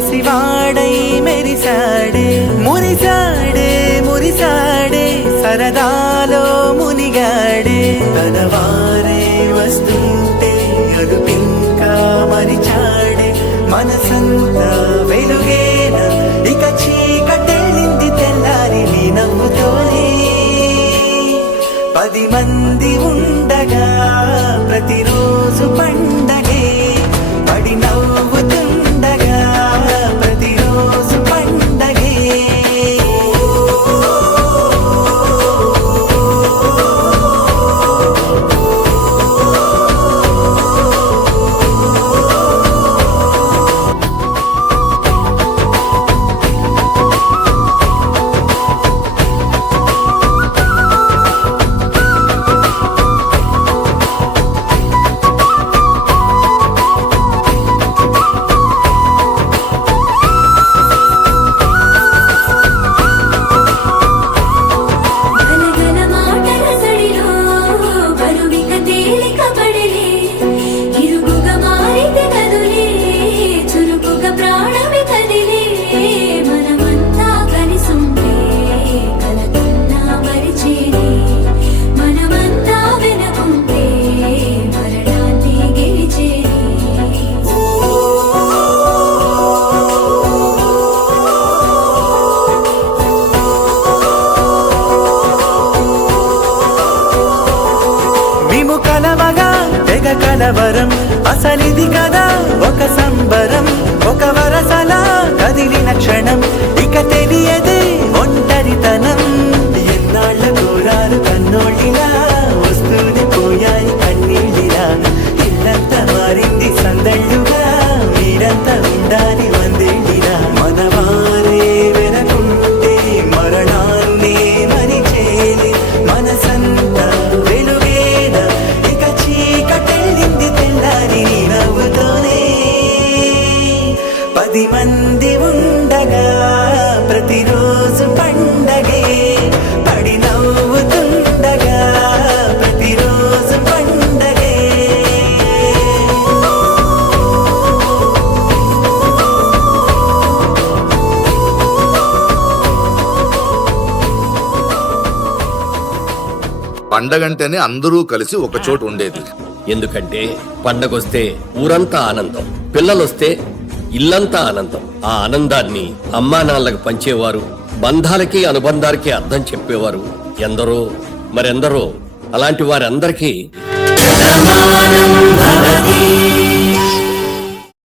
పసివాడై మెరిసాడే మురిసాడే మురిసాడే సరదాలో మునిగాడే తన వారే వస్తుంటే అదుపింకా మరిచాడే మనసంతా వెలుగేన ఇక చీకటెళ్ళింది తెల్లారి నీ నవ్వుతోనే 10 మంది ఉండగా ప్రతిరోజు పండగే పడి నవ్వుతుండగా ప్రతిరోజు పండగే కలవరం అసలిది కదా ఒక సంబరం ఒక వరసలా కదిలిన క్షణం ఇక తెలియదే ఒంటరితనం ఎన్నాళ్ళ కోరారు కన్నోళ్ళిలా వస్తూనే పోయాయి కన్నీళ్ళిలా ఇల్లంతా మారింది సందళ్ళుగా మీరంతా ఉండాలి వందేళ్ళిలా మనవారే వెనకుంటే మరణాన్ని మరిచేలి మనసంతా వెలుగేన ఇక చీకటెళ్ళింది తెల్లారి నీ నవ్వుతోనే 10 మంది ఉండగా ప్రతిరోజు పండగే పడి నవ్వుతుండగా ప్రతిరోజు పండగే పండగంటేనే అందరూ కలిసి ఒక చోటు ఉండేది. ఎందుకంటే పండగొస్తే ఊరంతా ఆనందం, పిల్లలొస్తే ఇల్లంతా ఆనందం. ఆ ఆనందాన్ని అమ్మా నాన్నలకు పంచేవారు, బంధాలకి అనుబంధాలకి అర్థం చెప్పేవారు ఎందరో మరెందరో. అలాంటి వారందరికీ